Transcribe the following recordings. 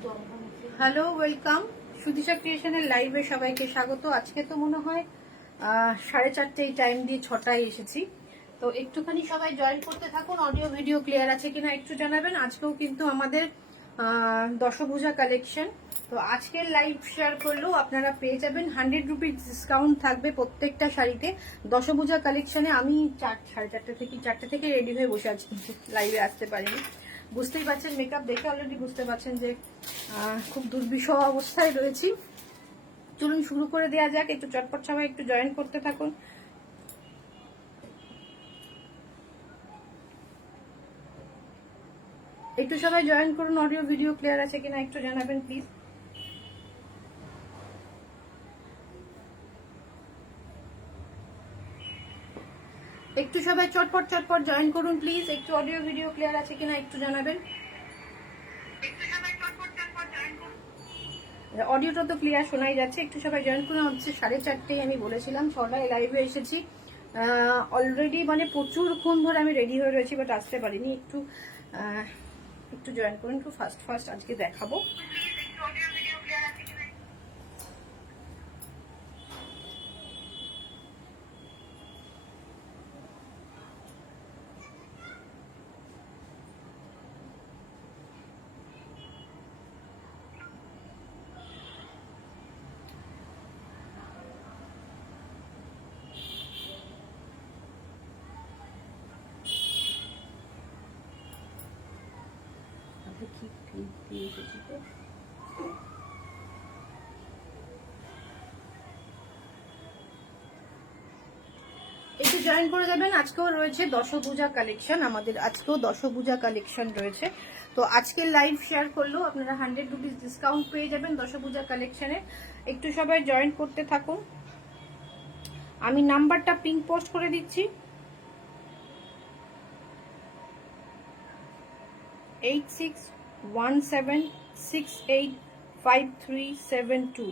Hello, welcome সুদিশা ক্রিয়েশনের লাইভে সবাইকে স্বাগত। আজকে তো মনে হয় 4:30 টাইম দিয়ে 6টায় এসেছি, তো একটুখানি সবাই জয়েন করতে থাকুন। অডিও ভিডিও ক্লিয়ার আছে কিনা একটু জানাবেন। আজকেও কিন্তু আমাদের দশভূজা কালেকশন, তো আজকের লাইভ শেয়ার করলেও আপনারা পেয়ে যাবেন 100 রুপিস ডিসকাউন্ট থাকবে প্রত্যেকটা শাড়িতে। দশভূজা কালেকশনে আমি 4:30 থেকে রেডি হয়ে বসে আছি, কিন্তু লাইভে আসতে পারিনি। বুঝতেই পারছেন, মেকআপ দেখে অলরেডি বুঝতে পারছেন যে খুব দুর্বিষহ অবস্থায় রয়েছি। চলুন শুরু করে দেওয়া যাক। একটু চটপট সবাই একটু জয়েন করতে থাকুন। একটু সবাই জয়েন করুন। অডিও ভিডিও ক্লিয়ার আছে কিনা একটু জানাবেন প্লিজ। একটু সবাই চটপট জয়েন করুন প্লিজ। একটু অডিও ভিডিও ক্লিয়ার আছে কিনা একটু জানাবেন। অডিওটা তো ক্লিয়ার শোনাই যাচ্ছে। একটু সবাই জয়েন করুন। হচ্ছে 4:30 আমি বলেছিলাম 6টায় লাইভে এসেছি। অলরেডি মানে প্রচুরক্ষণ ধরে আমি রেডি হয়ে রয়েছি, বাট আসতে পারিনি। একটু জয়েন করুন। একটু ফার্স্ট আজকে দেখাবো। একটু জয়েন করে যাবেন। আজকেও রয়েছে দশভূজা কালেকশন, আমাদের আজকেও দশভূজা কালেকশন রয়েছে। তো আজকে লাইভ শেয়ার করলেও আপনারা 100 রুপিস ডিসকাউন্ট পেয়ে যাবেন দশভূজা কালেকশনে। একটু সবাই জয়েন করতে থাকুন। আমি নাম্বারটা পিন পোস্ট করে দিচ্ছি, 8617685372।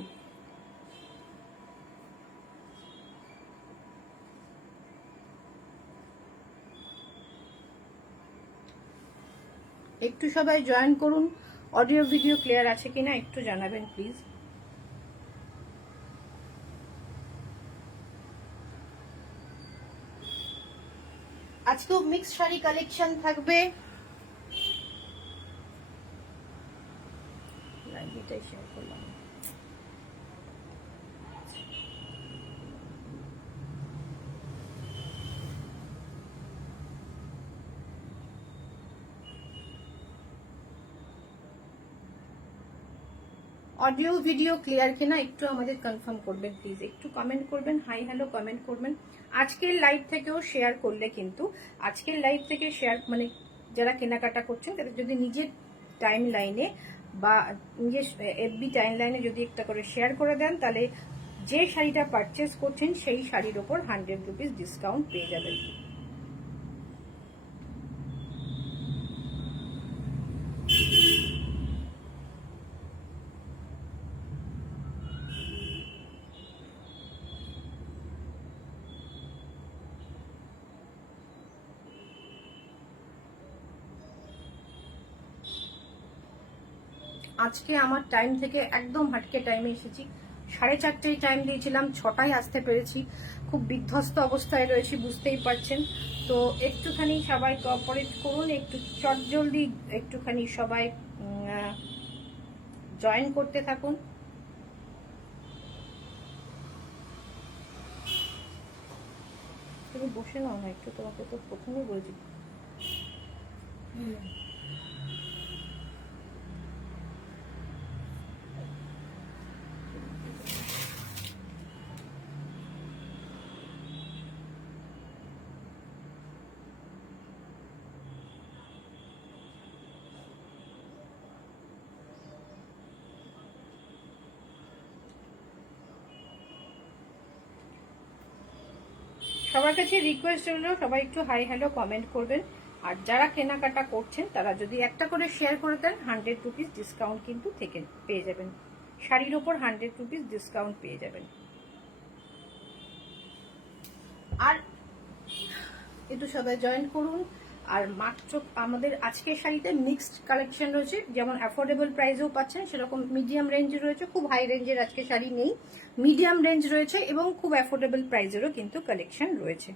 একটু সবাই জয়েন করুন। অডিও ভিডিও ক্লিয়ার আছে কিনা একটু জানাবেন প্লিজ। আজকেও মিক্স শাড়ি কালেকশন থাকবে। লাইভটাই শেয়ার করলাম। অডিও ভিডিও ক্লিয়ার কিনা একটু আমাদের কনফার্ম করবেন প্লিজ। একটু কমেন্ট করবেন, হাই হ্যালো কমেন্ট করবেন। আজকের লাইভ থেকেও শেয়ার করলে কিন্তু, আজকের লাইভ থেকে শেয়ার মানে যারা কেনাকাটা করছেন তাদের যদি নিজের টাইম লাইনে বা নিজের এফবি টাইম লাইনে যদি একটা করে শেয়ার করে দেন, তাহলে যে শাড়িটা পারচেস করছেন সেই শাড়ির ওপর 100 রুপিস ডিসকাউন্ট পেয়ে যাবেন। আজকে আমার টাইম থেকে একদম হাটকে টাইমে এসেছি। 4:30 টাইম দিয়েছিলাম, 6টায় আসতে পেরেছি। খুব বিধ্বস্ত অবস্থায় রয়েছি, বুঝতেই পারছেন। তো একটুখানি সবাই কোঅপারেট করুন, একটু চটজলদি একটুখানি সবাই জয়েন করতে থাকুন। তুমি বসে নাও না একটু, তোমাকে তো প্রথমেই বলছি। সবার কাছে রিকোয়েস্ট হলো সবাই একটু হাই হ্যালো কমেন্ট করবেন। আর যারা কেনাকাটা করছেন তারা যদি একটা করে শেয়ার করে দেন, 100 রুপিস ডিসকাউন্ট কিন্তু থেকে পেয়ে যাবেন। শাড়ির ওপর 100 রুপিস ডিসকাউন্ট পেয়ে যাবেন। আর একটু সবাই জয়েন করুন। আর মাত্র আমাদের আজকের শাড়িতে মিক্সড কালেকশন রয়েছে, যেমন অ্যাফোর্ডেবল প্রাইসেও পাচ্ছেন, সেরকম মিডিয়াম রেঞ্জে রয়েছে, খুব হাই রেঞ্জের আজকে শাড়ি নেই, মিডিয়াম রেঞ্জ রয়েছে এবং খুব অ্যাফোর্ডেবল প্রাইসেরও কিন্তু কালেকশন রয়েছে।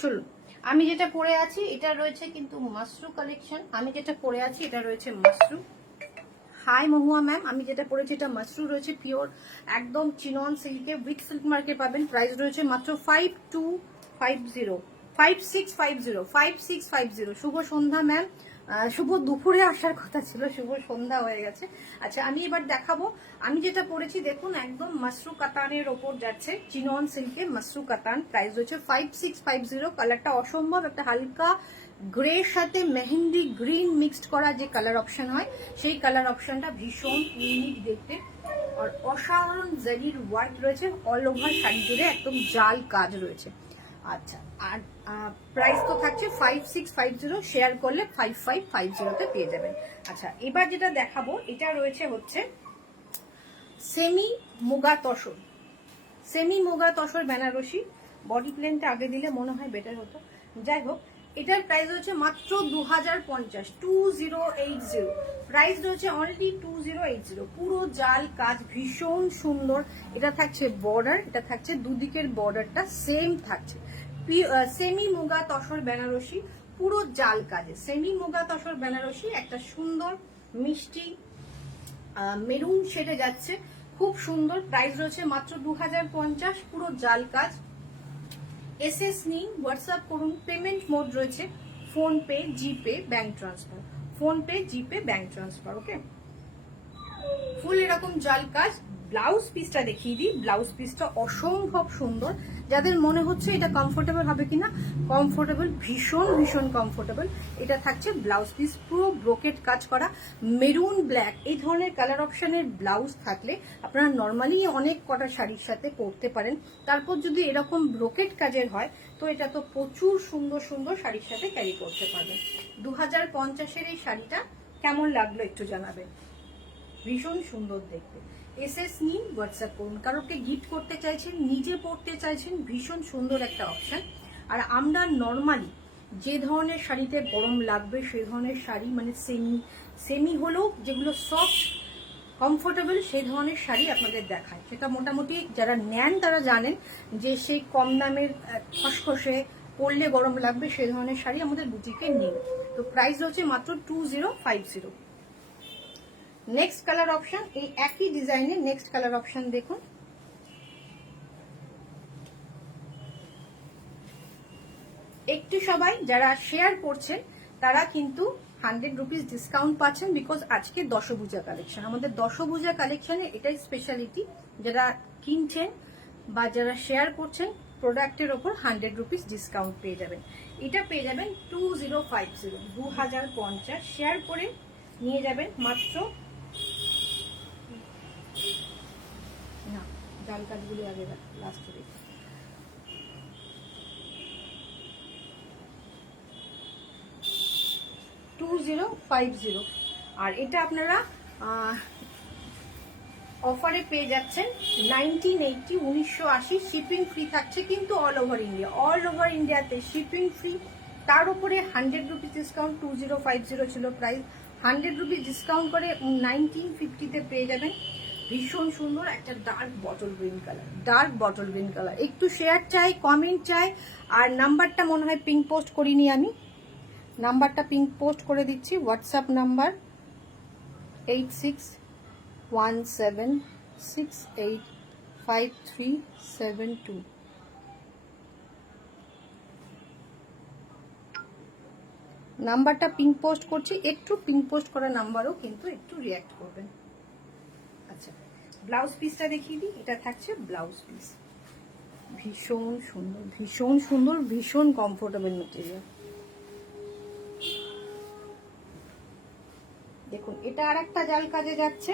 চলুন, আমি যেটা পরে আছি এটা রয়েছে কিন্তু মাশরু কালেকশন। আমি যেটা পরে আছি এটা রয়েছে মাশরু। হাই মহুয়া ম্যাম, আমি যেটা পরেছি এটা মাশরু রয়েছে, পিওর একদম চিনন সিল্কে, উইথ সিল্ক মার্কে পাবেন। প্রাইস রয়েছে মাত্র 5250, 5650, 5650। শুভ সন্ধ্যা ম্যাম, শুভ দুপুরে আসার কথা ছিল, শুভ সন্ধ্যা হয়ে গেছে। আচ্ছা, আমি এবার দেখাবো আমি যেটা পরেছি। দেখুন একদম মাশরু কাতানের ওপর যাচ্ছে, চিনন সিল্কে মাশরু কাতান। প্রাইস রয়েছে 5650। কালারটা অসম্ভব, একটা হালকা গ্রের সাথে মেহেন্দি গ্রিন মিক্সড করা যে কালার অপশন হয়, সেই কালার অপশনটা ভীষণ ইউনিক দেখতে। আর অসাধারণ জারির ওয়ার্ক রয়েছে অল ওভার শাড়ি জুড়ে, একদম জাল কাজ রয়েছে। আচ্ছা, আর প্রাইস তো থাকছে 5650, শেয়ার করলে 5550-তে পেয়ে যাবেন। আচ্ছা, এবার যেটা দেখাবো এটা রয়েছে হচ্ছে semi muga tussar. Semi muga tussar Banarasi. Body প্লেনটা আগে দিলে মনে হয় বেটার হতো। যাই হোক, এটার প্রাইস হচ্ছে মাত্র 2050, 2080। প্রাইস রয়েছে অনলি 2080। পুরো জাল কাজ, ভীষণ সুন্দর। এটা থাকছে বর্ডার, এটা থাকছে দুদিকের বর্ডারটা সেম থাকছে। সেমি মুগা তসর বেনারসি, পুরো জাল কাজে। সেমি মুগা তসর বেনারসি, একটা সুন্দর মিষ্টি মেরুন শেডে যাচ্ছে, খুব সুন্দর। প্রাইস রয়েছে মাত্র 2050, পুরো জাল কাজ। এসএস নিন, হোয়াটসঅ্যাপ করুন। পেমেন্ট মোড রয়েছে ফোনপে, জিপে, ব্যাংক ট্রান্সফার। ফোনপে, জিপে, ব্যাংক ট্রান্সফার। ওকে, ফুল এরকম জাল কাজ। ব্লাউজ পিসটা দেখিয়ে দিই। ব্লাউজ পিসটা অসম্ভব সুন্দর। যাদের মনে হচ্ছে এটা কমফোর্টেবল হবে কিনা, কমফোর্টেবল, ভীষণ ভীষণ কমফোর্টেবল। এটা থাকছে ব্লাউজ পিস, পুরো ব্রোকেট কাজ করা, মেরুন ব্ল্যাক। এই ধরনের কালার অপশনের ব্লাউজ থাকলে আপনারা নর্মালি অনেক কটা শাড়ির সাথে পরতে পারেন। তারপর যদি এরকম ব্রোকেট কাজের হয় তো এটা তো প্রচুর সুন্দর সুন্দর শাড়ির সাথে ক্যারি করতে পারবেন। 2050-এর এই শাড়িটা কেমন লাগলো একটু জানাবেন, ভীষণ সুন্দর দেখতে। এসএস নিন, হোয়াটসঅ্যাপ করুন। কারোকে গিফট করতে চাইছেন, নিজে পড়তে চাইছেন, ভীষণ সুন্দর একটা অপশন। আর আমরা নর্মালি যে ধরনের শাড়িতে গরম লাগবে সে ধরনের শাড়ি, মানে সেমি হলেও যেগুলো সফট কমফোর্টেবল, সেই ধরনের শাড়ি আপনাদের দেখায়। সেটা মোটামুটি যারা নেন তারা জানেন যে সেই কম দামের খসখসে পরলে গরম লাগবে সেই ধরনের শাড়ি আমাদের বুটিকে নেই। তো প্রাইস হচ্ছে মাত্র 2050। নেক্সট কালার অপশন, এই একই ডিজাইনের নেক্সট কালার অপশন দেখুন। একটু সবাই যারা শেয়ার করছেন তারা কিন্তু 100 রুপিস ডিসকাউন্ট পাচ্ছেন, বিকজ আজকে দশভূজা কালেকশন। আমাদের দশভূজা কালেকশনে এটাই স্পেশালিটি। যারা কিনছেন বা যারা শেয়ার করছেন প্রোডাক্টের ওপর 100 রুপিস ডিসকাউন্ট পেয়ে যাবেন। এটা পেয়ে যাবেন 2050, 2050। শেয়ার করে নিয়ে যাবেন মাত্র, না ডাল কাজগুলো আগে লাস্টে দেখি, 2050। আর এটা আপনারা অফারে পেয়ে যাচ্ছেন 1980, 1980। শিপিং ফ্রি থাকছে কিন্তু all over India, all over ইন্ডিয়াতে শিপিং ফ্রি। তার উপরে 100 রুপিস ডিসকাউন্ট। 2050 ছিল প্রাইস, 100 রুপিস ডিসকাউন্ট করে 1950-তে পেয়ে যাবেন। ভীষণ সুন্দর একটা dark bottle green colour, dark bottle green colour. একটু শেয়ার চাই, কমেন্ট চাই। আর নাম্বারটা মনে হয় পিঙ্ক পোস্ট করিনি আমি, নাম্বারটা পিঙ্ক পোস্ট করে দিচ্ছি। WhatsApp number 8617685372। নাম্বারটা পিন পোস্ট করছি, একটু পিন পোস্ট করা নাম্বারও কিন্তু একটু রিয়াক্ট করবেন। আচ্ছা, ব্লাউজ পিসটা দেখিয়ে দিই। এটা থাকছে ব্লাউজ পিস, ভীষণ সুন্দর, ভীষণ সুন্দর, ভীষণ কমফোর্টেবল মেটেরিয়াল। দেখুন, এটা আর একটা জাল কাজে যাচ্ছে।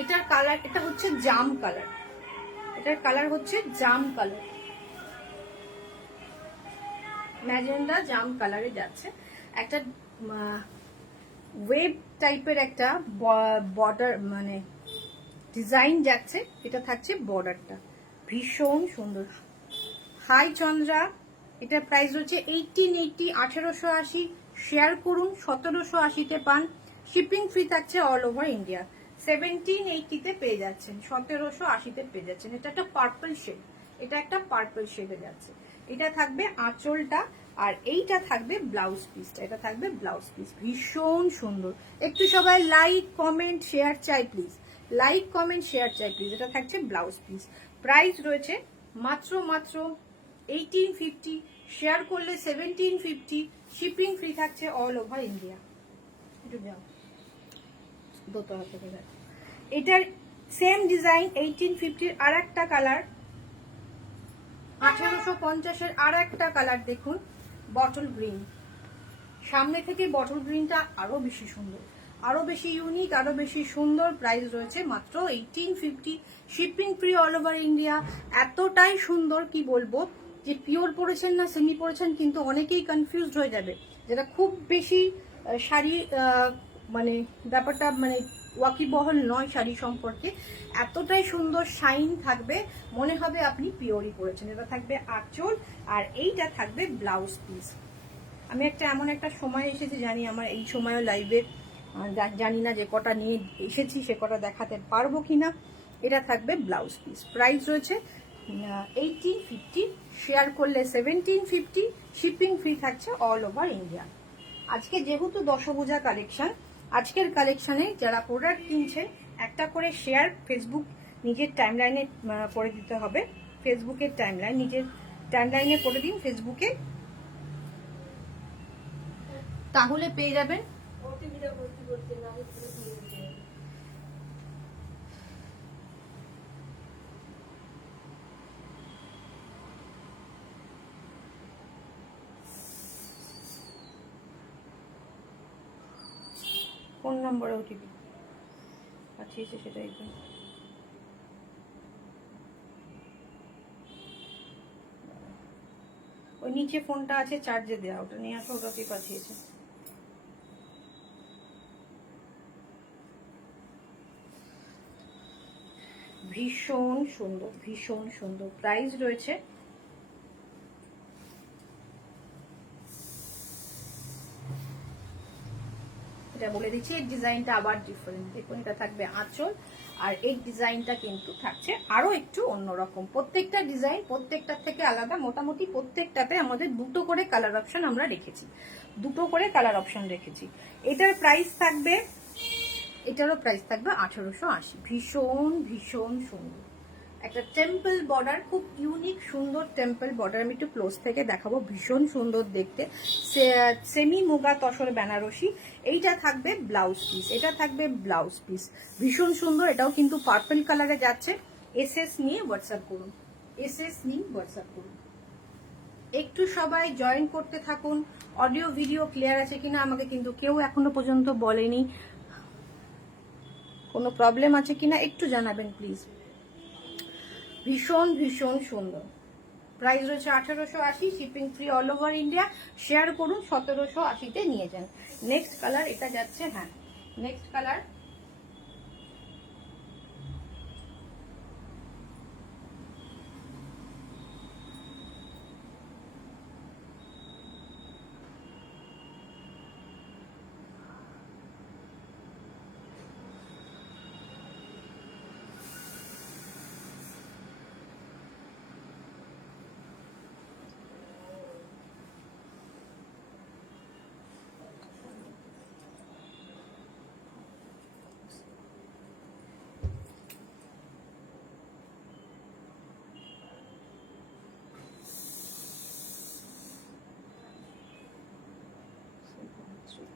এটার কালার, এটা হচ্ছে জাম কালার, এটার কালার হচ্ছে জাম কালার, ম্যাজেন্ডা জাম কালারে যাচ্ছে। একটা ওয়েব টাইপের একটা বর্ডার মানে ডিজাইন যাচ্ছে। এটা থাকছে বর্ডারটা, ভীষণ সুন্দর। হাই চন্দ্রা, এটার প্রাইস হচ্ছে 1880, 1880। শেয়ার করুন, 1780-তে পান। শিপিং ফ্রি থাকছে অল ওভার ইন্ডিয়া। 1780-তে পেয়ে যাচ্ছেন, 1780-তে পেয়ে যাচ্ছেন। এটা একটা পার্পল শেড, এটা একটা পার্পল শেডে যাচ্ছে। এটা থাকবে আঁচলটা, আর এইটা থাকবে ব্লাউজ পিসটা। এটা থাকবে ব্লাউজ পিস, ভীষণ সুন্দর। একটু সবাই লাইক কমেন্ট শেয়ার চাই প্লিজ, লাইক কমেন্ট শেয়ার চাই প্লিজ। এটা থাকছে ব্লাউজ পিস। প্রাইস রয়েছে মাত্র 1850, শেয়ার করলে 1750। শিপিং ফ্রি থাকছে অল ওভার ইন্ডিয়া। একটু যাও দোতলা থেকে যাও। এটার সেম ডিজাইন 1850-র আর একটা কালার, 1850-এর আর একটা কালার দেখুন, বটল গ্রিন। সামনে থেকে বটল গ্রিনটা আরো বেশি সুন্দর, আরো বেশি ইউনিক, আরো বেশি সুন্দর। প্রাইস রয়েছে মাত্র 1850, shipping free all over India. এতটাই সুন্দর কি বলবো, যে পিওর পরেছেন না সেমি পরেছেন কিন্তু অনেকেই কনফিউজড হয়ে যাবে, যেটা খুব বেশি শাড়ি মানে ব্যাপারটা মানে ওয়াকিবহল নয় শাড়ি সম্পর্কে। এতটাই সুন্দর শাইন থাকবে, মনে হবে আপনি পিওরই পরেছেন। এটা থাকবে আঁচল, আর এইটা থাকবে ব্লাউজ পিস। আমি এমন একটা সময় এসেছি, জানি আমার এই সময়ও লাইভে জানি না যে কটা নিয়ে এসেছি সে কটা দেখাতে পারবো কিনা। এটা থাকবে ব্লাউজ পিস। প্রাইস রয়েছে 1850, শেয়ার করলে 1750। শিপিং ফ্রি থাকছে অল ওভার ইন্ডিয়া। আজকে যেহেতু দশভূজা কালেকশন, আজকের কালেকশনে যারা প্রোডাক্ট কিনছেন একটা করে শেয়ার ফেসবুক নিজের টাইমলাইনে করে দিতে হবে। ফেসবুকের টাইমলাইন, নিজের টাইমলাইনে করে দিন ফেসবুকে, তাহলে পেয়ে যাবেন। কোন নম্বরে ওটিপি পাঠিয়েছে সেটাই তো। ওই নিচে ফোনটা আছে চার্জে দেওয়া, ওটা নিয়ে আসো, ওটাতেই পাঠিয়েছে। ভীষণ সুন্দর, ভীষণ সুন্দর। প্রাইস রয়েছে এটা বলে দিচ্ছি, এর ডিজাইনটা আবার ডিফারেন্ট। দেখুন, এটা থাকবে আঁচল, আর এই ডিজাইনটা কিন্তু থাকছে আরো একটু অন্যরকম। প্রত্যেকটা ডিজাইন প্রত্যেকটার থেকে আলাদা। মোটামুটি প্রত্যেকটাতে আমাদের দুটো করে কালার অপশন আমরা রেখেছি, দুটো করে কালার অপশন রেখেছি। এটার প্রাইস থাকবে, এটারও প্রাইস থাকবে 1880। ভীষণ ভীষণ সুন্দর একটা টেম্পল বর্ডার, খুব ইউনিক সুন্দর টেম্পল বর্ডার। আমি একটু ক্লোজ থেকে দেখাবো, ভীষণ সুন্দর দেখতে। সেমি মুগা তসর বেনারসি। এইটা থাকবে ব্লাউজ পিস, এটা থাকবে ব্লাউজ পিস, ভীষণ সুন্দর। এটাও কিন্তু পার্পল কালারে যাচ্ছে। এসএস নিয়ে হোয়াটসঅ্যাপ করুন, এসএস নিয়ে হোয়াটসঅ্যাপ করুন। একটু সবাই জয়েন করতে থাকুন। অডিও ভিডিও ক্লিয়ার আছে কিনা আমাকে কিন্তু কেউ এখনো পর্যন্ত বলেনি। কোনো প্রবলেম আছে কিনা একটু জানাবেন প্লিজ। ভীষণ ভীষণ সুন্দর। প্রাইস রয়েছে 1880, shipping free all over India. Share করুন, 1780-তে নিয়ে যান। নেক্সট কালার এটা যাচ্ছে, হ্যাঁ নেক্সট কালার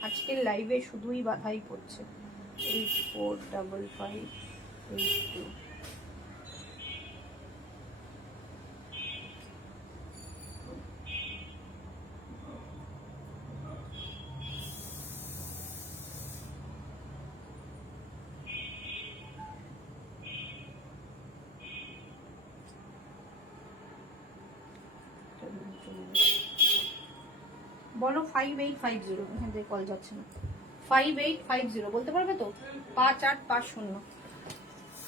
আজকের লাইভে শুধুই বাধাই পড়ছে। 845582। বলো 5850, এখান থেকে কল যাচ্ছে না। 5850 বলতে পারবে তো? 5850।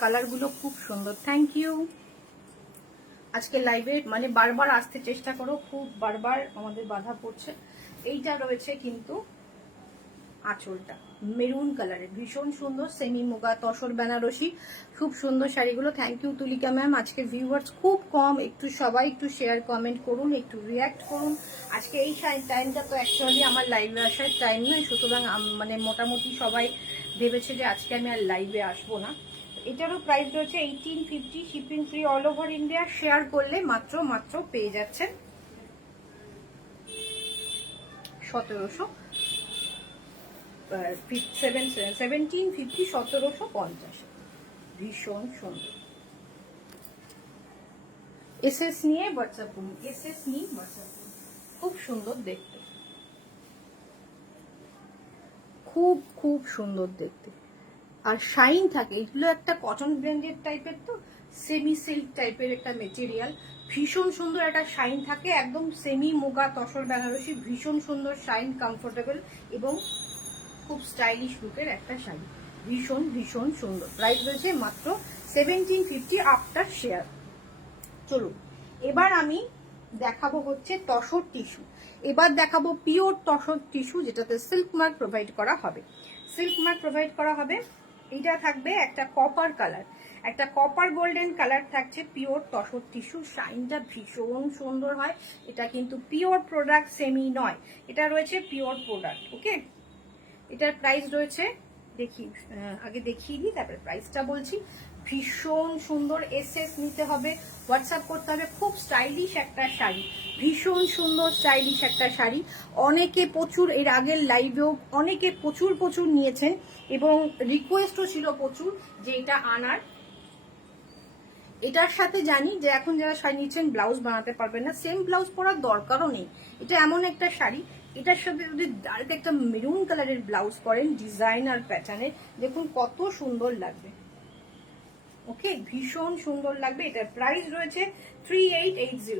কালারগুলো খুব সুন্দর, থ্যাংক ইউ। আজকে লাইভে মানে বারবার আসতে চেষ্টা করো, খুব বারবার আমাদের বাধা পড়ছে। এইটা রয়েছে কিন্তু আঁচলটা মেরুন কালারের, ভীষণ সুন্দর সেমি মুগা তসর বেনারসি, খুব সুন্দর শাড়িগুলো। Thank you Tulika ma'am. আজকে ভিউয়ার্স খুব কম, একটু সবাই একটু শেয়ার কমেন্ট করুন, একটু রিয়াক্ট করুন। আজকে এই টাইমটা তো অ্যাকচুয়ালি আমার লাইভে আসার টাইম নয়, সুতরাং মানে মোটামুটি সবাই ভেবেছে যে আজকে আমি আর লাইভে আসবো না। এটারও প্রাইস রয়েছে 1850, shipping free all over India. Share করলে মাত্র পেয়ে যাচ্ছেন 1750, 1750, ভীষণ সুন্দর। এসএস নিয়ে হোয়াটসঅ্যাপ করুন, এসএস নিয়ে হোয়াটসঅ্যাপ করুন। খুব সুন্দর দেখতে, খুব খুব সুন্দর দেখতে, আর শাইন থাকে। এগুলো একটা কটন ব্লেন্ডেড টাইপের, তো সেমি সিল্ক টাইপের একটা মেটেরিয়াল, ভীষণ সুন্দর একটা শাইন থাকে। একদম সেমি মুগা তসর বেনারসি, ভীষণ সুন্দর শাইন, কমফোর্টেবল এবং খুব স্টাইলিশ লুকের একটা শাড়ি, ভীষণ ভীষণ সুন্দর। প্রাইস রয়েছে মাত্র 1750 আফটার শেয়ার। চলুন এবার আমি দেখাবো হচ্ছে তসর টিস্যু। এবার দেখাবো পিওর তসর টিস্যু, যেটাতে সিল্ক মার্ক প্রোভাইড করা হবে। সিল্ক মার্ক প্রোভাইড করা হবে। এটা থাকবে একটা কপার কালার, একটা কপার গোল্ডেন কালার থাকছে, পিওর তসর টিস্যু। শাইনটা ভীষণ সুন্দর হয়। এটা কিন্তু পিওর প্রোডাক্ট, সেমি নয়, এটা রয়েছে পিওর প্রোডাক্ট। ওকে, এটার প্রাইস রয়েছে, দেখি আগে দেখিয়ে দিই তারপরে প্রাইসটা বলছি। ভীষণ সুন্দর, এসএস নিতে হবে, হোয়াটসঅ্যাপ করতে হবে। খুব স্টাইলিশ একটা শাড়ি, ভীষণ সুন্দর স্টাইলিশ একটা শাড়ি। অনেকে প্রচুর, এর আগের লাইভেও অনেকে প্রচুর নিয়েছেন এবং রিকোয়েস্টও ছিল প্রচুর যে এটা আনার। এটার সাথে জানি যে এখন যারা শাড়ি নিচ্ছেন ব্লাউজ বানাতে পারবেন না, সেম ব্লাউজ পরার দরকারও নেই। এটা এমন একটা শাড়ি, এটার সাথে যদি ডার্ক একটা মেরুন কালারের ব্লাউজ পরেন ডিজাইনার প্যাটার্নের, দেখুন কত সুন্দর লাগবে। ওকে, ভীষণ সুন্দর লাগবে। এটার প্রাইস রয়েছে 3880।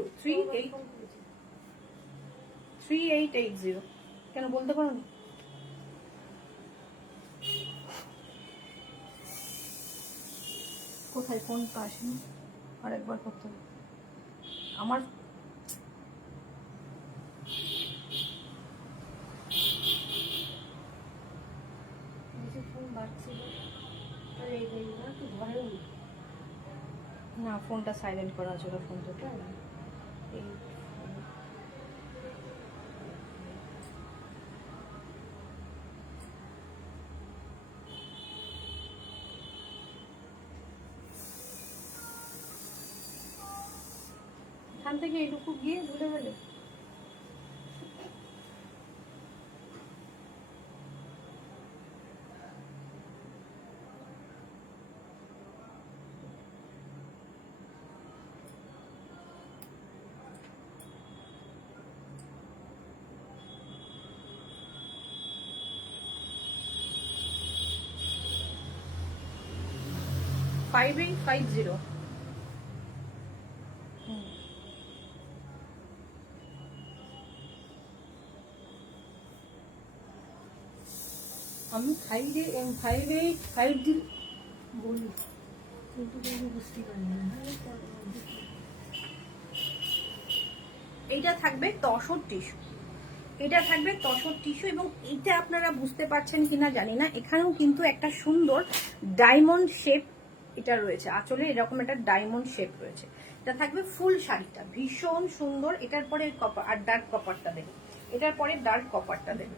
3880 কেন বলতে পারো না? কোথায় ফোনটা আসেনি, আরেকবার করতে হবে আমার। না, ফোনটা সাইলেন্ট করা আছে, ওটা ফোন তো এই 5 থেকে এইটুকু গিয়ে ভুলে গেলে। फाइव 5850। আমি 5850 বলি কিন্তু বুঝতে পারি না। এইটা থাকবে তসর টিস্যু, এটা থাকবে তসর টিস্যু এবং এইটা আপনারা বুঝতে পারছেন কিনা জানি না, এখানেও কিন্তু একটা সুন্দর ডায়মন্ড শেপ এটা রয়েছে। আঁচলে এরকম একটা ডায়মন্ড শেপ রয়েছে। এটা থাকবে ফুল শাড়িটা, ভীষণ সুন্দর। এটার পরে কপার আর ডার্ক কপারটা দেবে, এটার পরে ডার্ক কপারটা দেবে।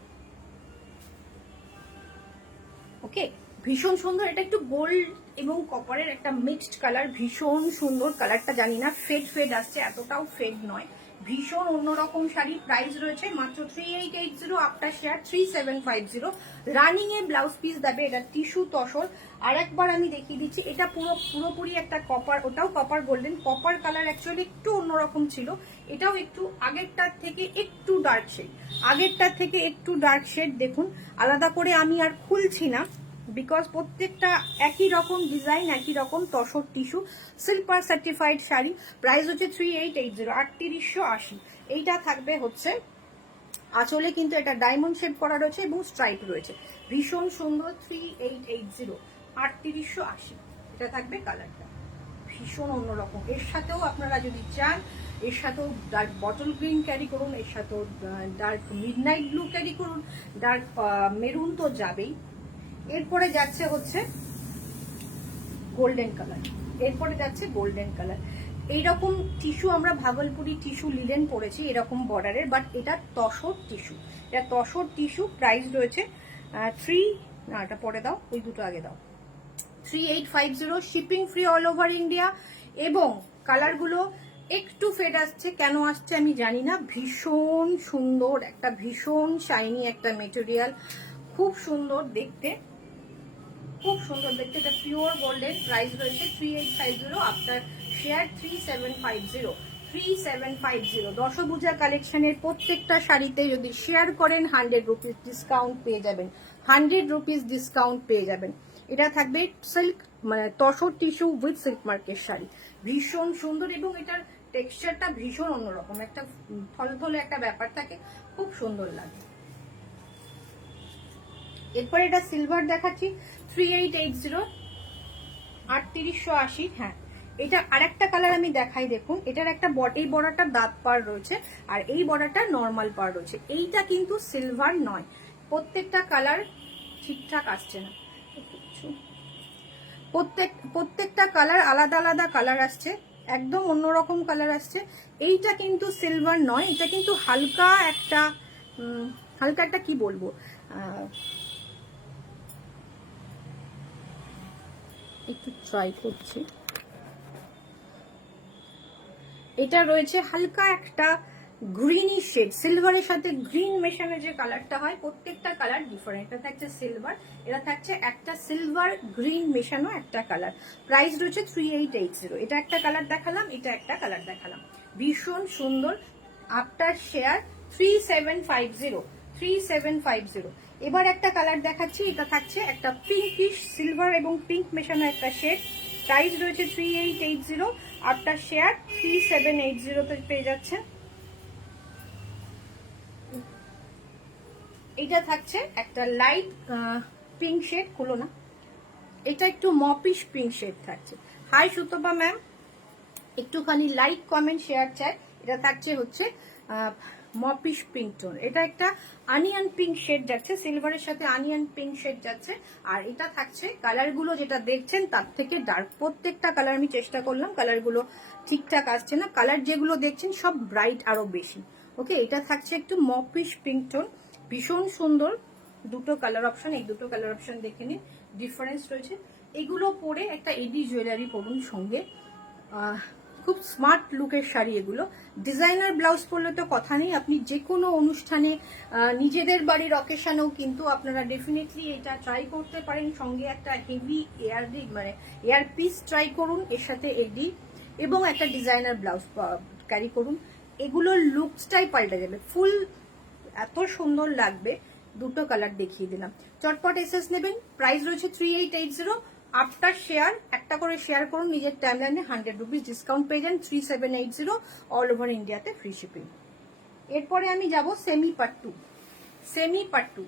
ওকে, ভীষণ সুন্দর। এটা একটু গোল্ড এবং কপারের একটা মিক্সড কালার, ভীষণ সুন্দর কালারটা। জানি না ফেড আসছে, এতটাও ফেড নয়, ভীষণ অন্যরকম শাড়ি। প্রাইস রয়েছে মাত্র 3880, আফটার শেয়ার 3750। রানিং এ ব্লাউজ পিস দেবে, এটা টিস্যু তসর। আর একবার আমি দেখিয়ে দিচ্ছি, এটা পুরোপুরি একটা কপার, ওটাও copper golden, copper colour actually একটু অন্যরকম ছিল। এটাও একটু আগেরটার থেকে একটু ডার্ক শেড, আগেরটার থেকে একটু ডার্ক শেড। দেখুন আলাদা করে আমি আর খুলছি না, বিকজ প্রত্যেকটা একই রকম ডিজাইন, একই রকম tussar tissue, silver certified sari. Price হচ্ছে 3880, 3880। এইটা থাকবে হচ্ছে আঁচলে, কিন্তু এটা ডায়মন্ড শেপ করা রয়েছে এবং স্ট্রাইপ রয়েছে, ভীষণ সুন্দর। 3880, 3880। এটা থাকবে কালারটা ভীষণ অন্যরকম। এর সাথেও আপনারা যদি চান, এর সাথেও ডার্ক বটল গ্রিন ক্যারি করুন, এর সাথেও ডার্ক মিডনাইট ব্লু ক্যারি করুন, ডার্ক মেরুন তো যাবেই। এরপরে যাচ্ছে হচ্ছে গোল্ডেন কালার, এরপরে যাচ্ছে গোল্ডেন কালার। এইরকম টিস্যু আমরা ভাগলপুরি টিস্যু লিলেন পরেছি এরকম বর্ডারের, বাট এটা তসর টিস্যু, এটা তসর টিস্যু। প্রাইস রয়েছে এটা পরে দাও, ওই দুটো আগে দাও, 3850। Shipping free all over India. এবং কালারগুলো একটু ফেড আসছে, কেন আসছে আমি জানি না। ভীষণ সুন্দর একটা, ভীষণ শাইনি একটা মেটেরিয়াল, খুব সুন্দর দেখতে, খুব সুন্দর দেখতে। এটা পিওর গোল্ডেন। প্রাইস রয়েছে 3850, আফটার শেয়ার 3750, 3750। দশভূজা কালেকশনের প্রত্যেকটা শাড়িতে যদি শেয়ার করেন 100 রুপিস ডিসকাউন্ট পেয়ে যাবেন, 100 রুপিস ডিসকাউন্ট পেয়ে যাবেন। এটা থাকবে সিল্ক মানে তসর টিস্যু উইথ সিল্ক মার্কের শাড়ি, ভীষণ সুন্দর। এবং এটার টেক্সচারটা ভীষণ অন্যরকম, একটা থলথলে একটা ব্যাপার থাকে, খুব সুন্দর লাগে। এরপরে এটা সিলভার দেখাচ্ছি, 3880, 3880। হ্যাঁ, এটা আরেকটা কালার আমি দেখাই, দেখুন এটার একটা এই বর্ডারটা দাঁত পার রয়েছে, আর এই বর্ডারটা নর্মাল পার রয়েছে। এইটা কিন্তু সিলভার নয়, প্রত্যেকটা কালার ঠিকঠাক আসছে না, প্রত্যেকটা কালার আলাদা আলাদা কালার আসছে, একদম অন্যরকম কালার আসছে। এইটা কিন্তু সিলভার নয়, এটা কিন্তু হালকা একটা কি বলবো, একটু ট্রাই করছি। এটা রয়েছে হালকা একটা গ্রিনি শেড, সিলভারের সাথে গ্রিন মেশানো যে কালারটা হয়, প্রত্যেকটা কালার ডিফারেন্ট। এটা থাকছে সিলভার, এটা থাকছে একটা সিলভার গ্রিন মেশানো একটা কালার। প্রাইস রয়েছে 3880। এটা একটা কালার দেখালাম, এটা একটা কালার দেখালাম, ভীষণ সুন্দর। After share 3750, 3750। এবার একটা কালার দেখাচ্ছি, এটা থাকছে একটা পিঙ্কিশ সিলভার এবং পিঙ্ক মেশানো একটা শেড। প্রাইস রয়েছে 3880, আফটার শেয়ার 3780 তে পেয়ে যাচ্ছে। এটা থাকছে একটা লাইট পিঙ্ক শেড, হলো না, এটা একটু মপিশ পিঙ্ক শেড থাকছে। হাই সুতপা ম্যাম, একটুখানি লাইক কমেন্ট শেয়ার চাই। এটা থাকছে হচ্ছে মপিশ পিঙ্ক টোন, এটা একটা আনিয়ন পিঙ্ক শেড যাচ্ছে, সিলভারের সাথে আনিয়ন পিঙ্ক শেড যাচ্ছে। আর এটা থাকছে কালারগুলো যেটা দেখছেন তার থেকে ডার্ক, প্রত্যেকটা কালার আমি চেষ্টা করলাম, কালারগুলো ঠিকঠাক আসছে না, কালার যেগুলো দেখছেন সব ব্রাইট আরো বেশি। ওকে, এটা থাকছে একটু মপিশ পিঙ্ক টোন, ভীষণ সুন্দর। দুটো কালার অপশন, এই দুটো কালার অপশন দেখে নিন, ডিফারেন্স রয়েছে। এগুলো পরে একটা এডি জুয়েলারি পরুন সঙ্গে, খুব স্মার্ট লুকের শাড়ি এগুলো। ডিজাইনার ব্লাউজ পরলে তো কথা নেই, আপনি যে কোনো অনুষ্ঠানে নিজেদের বাড়ির অকেশনেও কিন্তু আপনারা ডেফিনেটলি এটা ট্রাই করতে পারেন। সঙ্গে একটা হেভি এয়ার পিস ট্রাই করুন, এর সাথে এডি এবং একটা ডিজাইনার ব্লাউজ ক্যারি করুন, এগুলোর লুকসটাই পাল্টে যাবে, ফুল এত সুন্দর লাগবে। দুটো কালার দেখিয়ে দিলাম, চটপট এসএস নেবেন। প্রাইস রয়েছে 3880, আফটার শেয়ার একটা করে শেয়ার করুন নিজের টাইমলাইনে, 100 রুপিস ডিসকাউন্ট পেয়ে যান, 3780, অল ওভার ইন্ডিয়াতে ফ্রি শিপিং। এরপরে আমি যাব semi pattu. Semi pattu,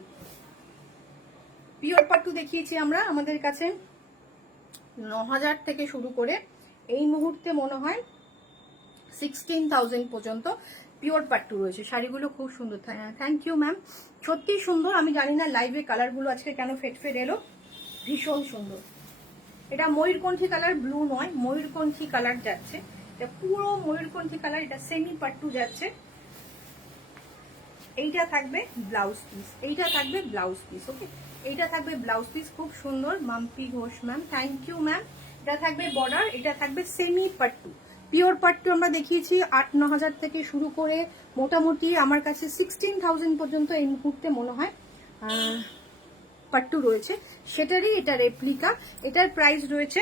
pure pattu দেখিয়েছি আমরা আমাদের কাছে 9000 থেকে শুরু করে এই মুহূর্তে মনে হয় 16,000 পর্যন্ত পিওর পাট্টু রয়েছে। শাড়িগুলো খুব সুন্দর, থ্যাংক ইউ ম্যাম, সত্যি সুন্দর। আমি জানি না লাইভে কালারগুলো আজকে কেন ফেট এলো, ভীষণ সুন্দর। এটা ময়ূরকণ্ঠী কালার, ব্লু নয়, ময়ূরকণ্ঠী কালার যাচ্ছে, এটা পুরো ময়ূরকণ্ঠী কালার। এটা সেমি পাট্টু যাচ্ছে। এইটা থাকবে ব্লাউজ পিস, এইটা থাকবে ব্লাউজ পিস। ওকে, এইটা থাকবে ব্লাউজ পিস, খুব সুন্দর। Mampi Ghosh ma'am, thank you ma'am. এটা থাকবে বর্ডার, এটা থাকবে সেমি পাট্টু, পিওর পাট্টু আমরা দেখিয়েছি 8-9 হাজার থেকে শুরু করে মোটামুটি আমার কাছে 16,000 পর্যন্ত এই মুহূর্তে মনে হয় পাট্টু রয়েছে, সেটারই এটা রেপ্লিকা। এটার প্রাইস রয়েছে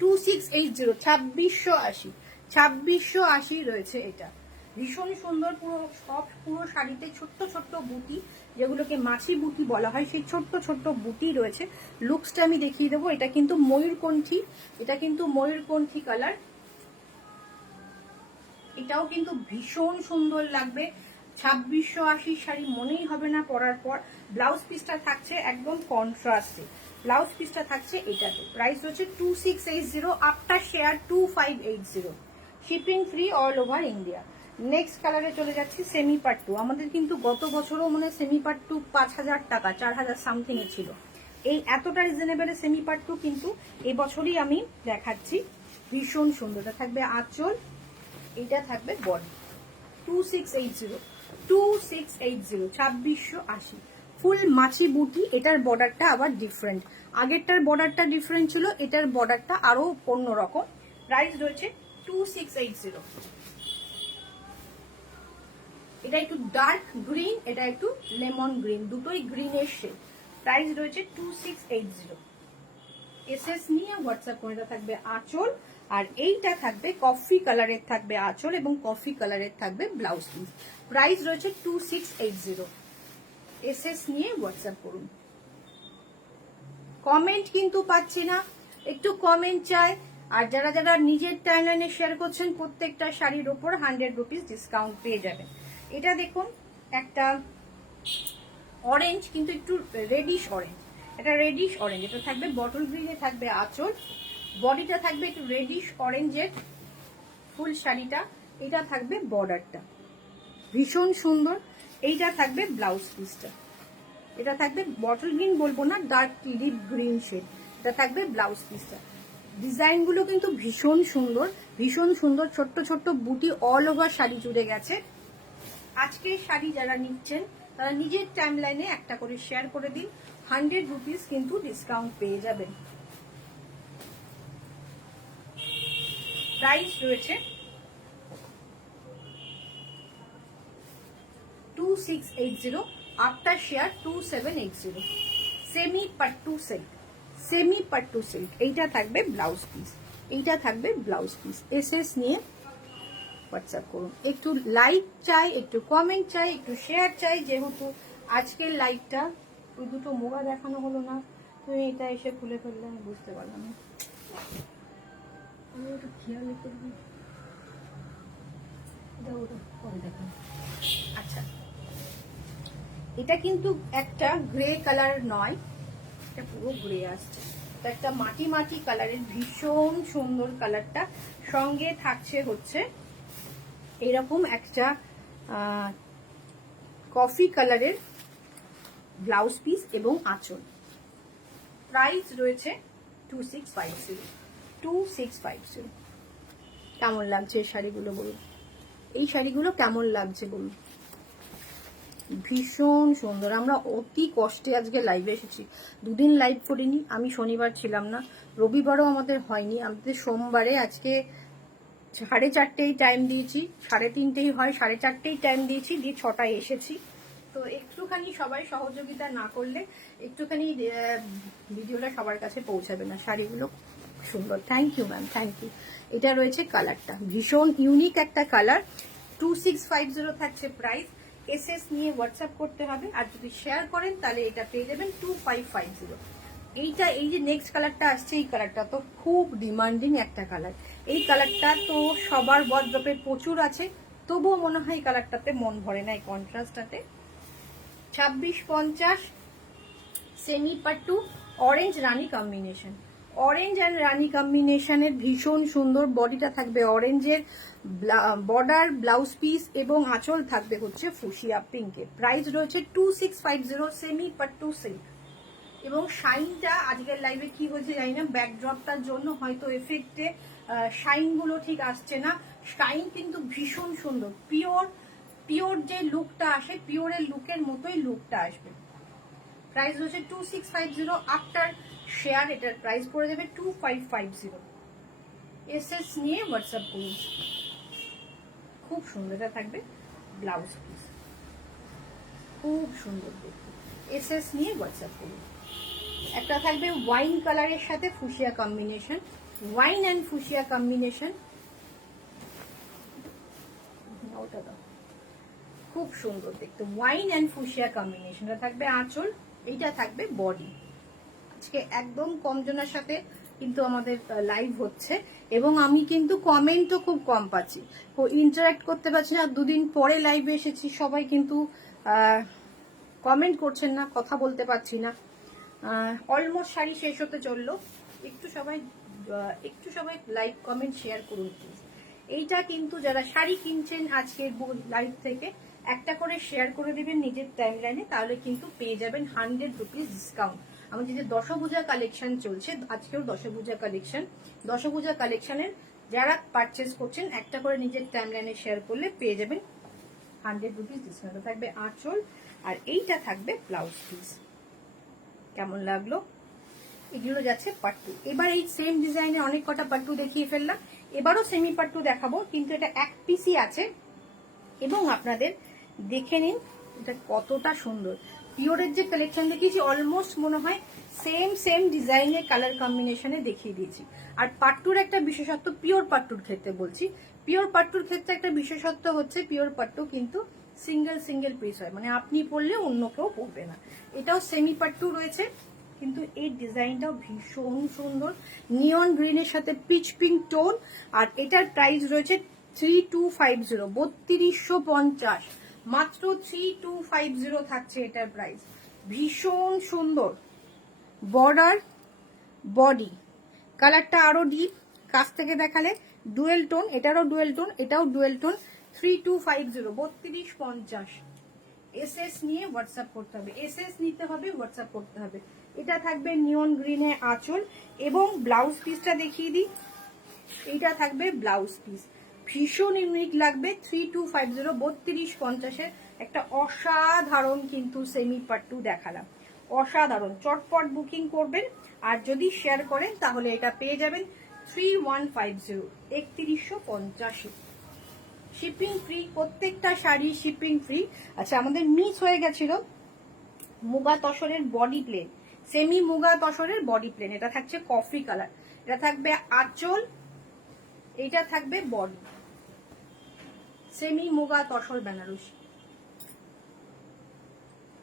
2680, 2680 রয়েছে। এটা ভীষণ সুন্দর, পুরো শাড়িতে ছোট্ট ছোট্ট বুটি, যেগুলোকে মাছি বুটি বলা হয়, সেই ছোট্ট ছোট্ট বুটি রয়েছে। লুকসটা আমি দেখিয়ে দেবো। এটা কিন্তু ময়ূরকণ্ঠী, এটা কিন্তু ময়ূরকণ্ঠী কালার। এটাও কিন্তু ভীষণ সুন্দর লাগবে। 2680 শাড়ি মনেই হবে না পরার পর। ব্লাউজ পিসটা থাকছে একদম কন্ট্রাস্টে, ব্লাউজ পিসটা থাকছে এটাতে। প্রাইস হচ্ছে 2680, after share 2580, shipping free all over India. Next কালারে চলে যাচ্ছি সেমি পাট্টু। আমাদের কিন্তু গত বছরও মনে সেমি পাট্টু 5000 টাকা, 4000 সামথিং এ ছিল। এই এতটা রিজনেবলে সেমি পাট্টু কিন্তু এবছরই আমি দেখাচ্ছি। ভীষণ সুন্দর। এটা থাকবে আঁচল, এটা থাকবে বডি। 2680, 2680, ফুল মাছি বুটি। এটার বর্ডারটা আবার ডিফারেন্ট, আগেরটার বর্ডারটা ডিফারেন্ট ছিল, এটার বর্ডারটা আরো অন্যরকম। প্রাইস রয়েছে 2680। এটা একটু ডার্ক গ্রিন, এটা একটু লেমন গ্রিন, দুটোই গ্রিনের শেড। প্রাইস রয়েছে 2680। এসএস নিয়ে হোয়াটসঅ্যাপ করে। এটা থাকবে আঁচল, আর এইটা থাকবে কফি কালারের থাকবে আঁচল এবং কফি কালারের থাকবে ব্লাউজ পিস। প্রাইস রয়েছে 2680। এসএস নিয়ে হোয়াটসঅ্যাপ করুন। কমেন্ট কিন্তু পাচ্ছি না, একটু কমেন্ট চাই। আর যারা যারা নিজের টাইমলাইনে শেয়ার করছেন প্রত্যেকটা শাড়ির উপর 100 রুপিস ডিসকাউন্ট পেয়ে যাবেন। এটা দেখুন একটা অরেঞ্জ, কিন্তু একটু রেডিশ অরেঞ্জ, এটা রেডিশ অরেঞ্জ। এটা থাকবে বটল গ্রিনে থাকবে আঁচল, বডিটা থাকবে একটু রেডিশ অরেঞ্জের ফুল শাড়িটা। এটা থাকবে বর্ডারটা ভীষণ সুন্দর। এইটা থাকবে ব্লাউজ পিসটা, এটা থাকবে বটল গ্রিন বলবো না, ডার্ক লিপ গ্রিন শেড। এটা থাকবে ব্লাউজ পিসটা। ডিজাইনগুলো কিন্তু ভীষণ সুন্দর, ভীষণ সুন্দর। ছোট্ট ছোট্ট বুটি অল ওভার শাড়ি জুড়ে গেছে। আজকের শাড়ি যারা নিচ্ছেন তারা নিজের টাইম লাইনে একটা করে শেয়ার করে দিন, 100 রুপিস কিন্তু ডিসকাউন্ট পেয়ে যাবেন। প্রাইস রয়েছে 2680, after share 2780। Semi pattu silk, semi pattu silk. এইটা থাকবে ব্লাউজ পিস, এইটা থাকবে ব্লাউজ পিস। এসএস নিয়ে হোয়াটসঅ্যাপ করুন। একটু লাইক চাই, একটু কমেন্ট চাই, একটু শেয়ার চাই। যেহেতু আজকের লাইভটা ওই দুটো মোগা দেখানো হলো না, তুমি এটা এসে খুলে ফেললে, আমি বুঝতে পারলাম না। আমি একটু খেয়াল করবো, ওটা পরে দেখাবো। আচ্ছা, এটা কিন্তু একটা গ্রে কালার নয়, এটা পুরো গ্রে আসছে। তো একটা মাটি মাটি কালারের ভীষণ সুন্দর কালারটা। সঙ্গে থাকছে হচ্ছে এরকম একটা কফি কালারের ব্লাউজ পিস এবং আঁচল। প্রাইস রয়েছে 2650, 2650। কেমন লাগছে এই শাড়িগুলো বলুন, এই শাড়িগুলো কেমন লাগছে বলুন। ভীষণ সুন্দর। আমরা অতি কষ্টে আজকে লাইভে এসেছি, দুদিন লাইভ করিনি। আমি শনিবার ছিলাম না, রবিবারও আমাদের হয়নি। আমাদের সোমবারে আজকে 4:30 টাইম দিয়েছি, 3:30 হয়, 4:30 টাইম দিয়েছি, দিয়ে 6টায় এসেছি। তো একটুখানি সবাই সহযোগিতা না করলে একটুখানি ভিডিওটা সবার কাছে পৌঁছাবে না। শাড়িগুলো সুন্দর, thank you ma'am, thank you. এটা রয়েছে কালারটা, ভীষণ ইউনিক একটা কালার। 2650 থাকছে প্রাইস। এসএস নিয়ে হোয়াটসঅ্যাপ করতে হবে, আর যদি শেয়ার করেন তাহলে এটা পেয়ে যাবেন 2550। এইটা, এই যে নেক্সট কালারটা আসছে, এই কালারটা তো খুব ডিমান্ডিং একটা কালার। এই কালারটা তো সবার ওয়ার্ড্রপে প্রচুর আছে, তবুও মনে হয় এই কালারটাতে মন ভরে না, এই কন্ট্রাস্টটাতে। 2650, সেমি পাট্টু অরেঞ্জ রানী কম্বিনেশন, অরেঞ্জ অ্যান্ড রানী কম্বিনেশনের ভীষণ সুন্দর। বডিটা থাকবে অরেঞ্জের, বর্ডার, ব্লাউজ পিস এবং আঁচল থাকবে হচ্ছে ফুশিয়া পিঙ্কে। প্রাইস রয়েছে 2650, সেমি পাট্টু সিল্ক। এবং শাইনটা আজকের লাইভে কি হয়েছে জানি না, ব্যাকড্রপটার জন্য হয়তো এফেক্টে শাইনগুলো ঠিক আসছে না। শাইন কিন্তু ভীষণ সুন্দর, পিওর, পিওর যে লুকটা আসে, পিওরের লুকের মতোই লুকটা আসবে। প্রাইস হচ্ছে 2650, আফটার শেয়ার এটার প্রাইস পড়ে যাবে 2550। এসএস নিয়ে হোয়াটসঅ্যাপ করুন। খুব সুন্দর, এটা থাকবে ব্লাউজ পিস, খুব সুন্দর দেখতে। এসএস নিয়ে হোয়াটসঅ্যাপ করুন। একটা থাকবে ওয়াইন কালারের সাথে fuchsia combination, wine and fuchsia combination, ওটা দাও, খুব সুন্দর দেখতে, ওয়াইন অ্যান্ড ফুশিয়া কম্বিনেশনটা থাকবে আঁচল, এইটা থাকবে বডি। আজকে একদম কম জনের সাথে কিন্তু আমাদের লাইভ হচ্ছে এবং আমি কিন্তু কমেন্টও খুব কম পাচ্ছি, ইন্টারাক্ট করতে পারছি না। দুদিন পরে লাইভে এসেছি, সবাই কিন্তু কমেন্ট করছেন না, কথা বলতে পারছি না। অলমোস্ট শাড়ি শেষ হতে চললো, একটু সবাই লাইক কমেন্ট শেয়ার করুন প্লিজ। এইটা কিন্তু যারা শাড়ি কিনছেন আজকের লাইভ থেকে একটা করে শেয়ার করে দিবেন নিজের টাইমলাইনে, তাহলে কিন্তু পেয়ে যাবেন 100 রুপিস ডিসকাউন্ট। আমাদের যে দশভূজা কালেকশন চলছে, আজকেও দশভূজা কালেকশন, দশভূজা কালেকশনের যারা পারচেস করছেন একটা করে নিজের টাইমলাইনে শেয়ার করলে পেয়ে যাবেন 100 রুপিস ডিসকাউন্ট। থাকবে আঁচল আর এইটা থাকবে ব্লাউজ পিস। কেমন লাগলো? এগুলো যাচ্ছে পাট্টু। এবার এই সেম ডিজাইনে অনেক কটা পাট্টু দেখিয়ে ফেললাম, এবারও সেমি পাট্টু দেখাবো, কিন্তু এটা এক পিসই আছে এবং আপনাদের দেখে নিন এটা কতটা সুন্দর। পিওরের যে কালেকশন দেখিয়েছি অলমোস্ট মনে হয় সেম ডিজাইনের কালার কম্বিনেশনে দেখিয়ে দিয়েছি। আর পাট্টুর একটা বিশেষত্ব, পিওর পাট্টুর ক্ষেত্রে বলছি, পিওর পাট্টুর ক্ষেত্রে একটা বিশেষত্ব হচ্ছে পিওর পাট্টু কিন্তু সিঙ্গেল পিস হয়, মানে আপনি পরলে অন্য কেউ পরবে না। এটাও সেমি পাট্টু রয়েছে, কিন্তু এই ডিজাইনটাও ভীষণ সুন্দর, নিয়ন গ্রিনের সাথে পিচ পিঙ্ক টোন। আর এটার প্রাইস রয়েছে 3250, 3250, মাত্র 3250 থাকছে এটার প্রাইস। ভীষণ সুন্দর বর্ডার, বডি কালারটা আরো ডিপ, কাছ থেকে দেখালে ডুয়েল টোন, এটারও ডুয়েল টোন, এটাও ডুয়েল টোন। 3250, 3250। এসএস নিয়ে হোয়াটসঅ্যাপ করতে হবে, এসএস নিতে হবে, হোয়াটসঅ্যাপ করতে হবে। এটা থাকবে নিয়ন গ্রিনে আঁচল এবং ব্লাউজ পিসটা দেখিয়ে দিই, এইটা থাকবে ব্লাউজ পিস, ভীষণ ইউনিক লাগবে। 3250, 3250-এর একটা অসাধারণ কিন্তু সেমি পাট্টু দেখালাম, অসাধারণ। চটপট বুকিং করবেন আর যদি শেয়ার করেন তাহলে এটা পেয়ে যাবেন 3150, 3150। শিপিং ফ্রি, প্রত্যেকটা শাড়ি শিপিং ফ্রি। আচ্ছা, আমাদের মিস হয়ে গেছিল মুগা তসরের বডি প্লেন, সেমি মুগা তসরের বডি প্লেন, এটা থাকছে কফি কালার, এটা থাকবে আঁচল, এটা থাকবে বডি, সেমি মুগা তসর বেনারসি।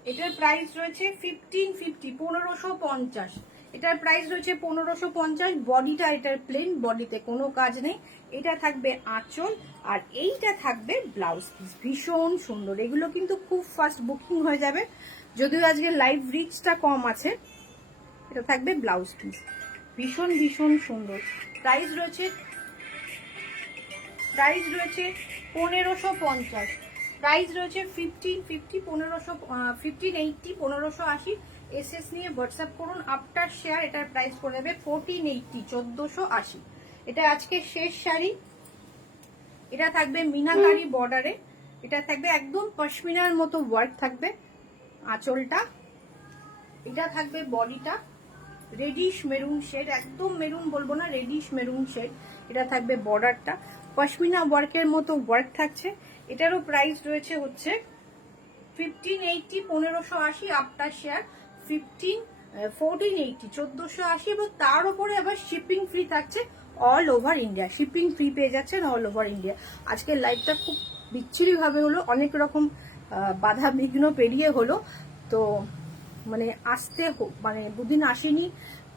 এটার প্রাইস রয়েছে 1550, 1550। এটার প্রাইস রয়েছে 1550। বডিটা এটার প্লেন, বডিতে কোনো কাজ নেই। এটা থাকবে আঁচল আর এইটা থাকবে ব্লাউজ পিস, ভীষণ সুন্দর। এগুলো কিন্তু খুব ফাস্ট বুকিং হয়ে যাবে, যদিও আজকে লাইভ রিচটা কম আছে। এটা থাকবে ব্লাউজ পিস, ভীষণ সুন্দর। প্রাইস রয়েছে 1550, প্রাইস রয়েছে 1550, 1580, 1580। এসএস নিয়ে হোয়াটসঅ্যাপ করুন আফটার শেয়ার। এটার প্রাইস পড়ে যাবে 1480, 1480। এটা আজকে শেষ শাড়ি। এটা থাকবে মিনাকারি বর্ডারে, এটা থাকবে একদম পশমিনার মতো ওয়ার্ক থাকবে আঁচলটা, এটা থাকবে বডিটা রেডিশ মেরুন শেড, একদম মেরুন বলবো না, রেডিশ মেরুন শেড। এটা থাকবে বর্ডারটা পশমিনা ওয়ার্কের মতো ওয়ার্ক থাকছে। এটারও প্রাইস রয়েছে হচ্ছে 1580, 1580 আফটার শেয়ার 1480, 1480। এবং তার উপরে আবার শিপিং ফ্রি থাকছে all over India, shipping free পেয়ে যাচ্ছেন অল ওভার ইন্ডিয়া। আজকের লাইভটা খুব বিচ্ছিরি ভাবে হলো, অনেক রকম বাধা বিঘ্ন পেরিয়ে হলো, তো মানে আসতে মানে দুদিন আসেনি,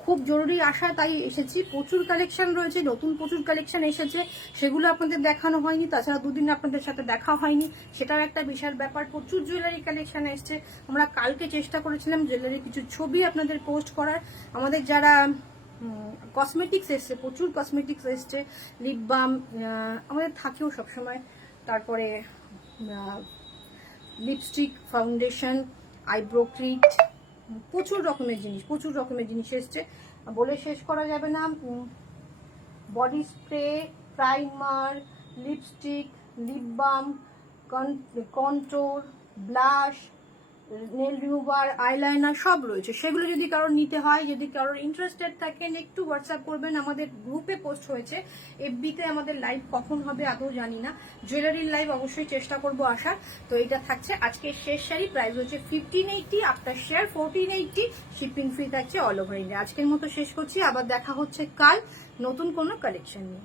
খুব জরুরি আসা, তাই এসেছি। প্রচুর কালেকশন রয়েছে, নতুন প্রচুর কালেকশন এসেছে, সেগুলো আপনাদের দেখানো হয়নি। তাছাড়া দুদিন আপনাদের সাথে দেখা হয়নি, সেটার একটা বিশাল ব্যাপার। প্রচুর জুয়েলারি কালেকশন এসছে, আমরা কালকে চেষ্টা করেছিলাম জুয়েলারি কিছু ছবি আপনাদের পোস্ট করার। আমাদের যারা কসমেটিক্স এসছে, প্রচুর কসমেটিক্স এসছে, লিপ বাম আমাদের থাকেও সবসময়, তারপরে লিপস্টিক, ফাউন্ডেশন, আইব্রো ক্রিট, প্রচুর রকমের জিনিস এসছে, বলে শেষ করা যাবে না। Body spray, primer, lipstick, lip balm, contour, blush, nail remover, eyeliner সব রয়েছে। সেগুলো যদি কারোর নিতে হয়, যদি কারোর ইন্টারেস্টেড থাকেন, একটু হোয়াটসঅ্যাপ করবেন। আমাদের গ্রুপে পোস্ট হয়েছে, এফবিতে আমাদের লাইভ কখন হবে আদৌ জানি না। জুয়েলারির লাইভ অবশ্যই চেষ্টা করব আসার। তো এটা থাকছে আজকে শেষ শাড়ি, প্রাইস হচ্ছে 1580, আফটার শেয়ার 1480, শিপিং ফ্রি থাকছে অল ওভার ইন্ডিয়া। আজকের মতো শেষ করছি, আবার দেখা হচ্ছে কাল নতুন কোনো কালেকশন নিয়ে।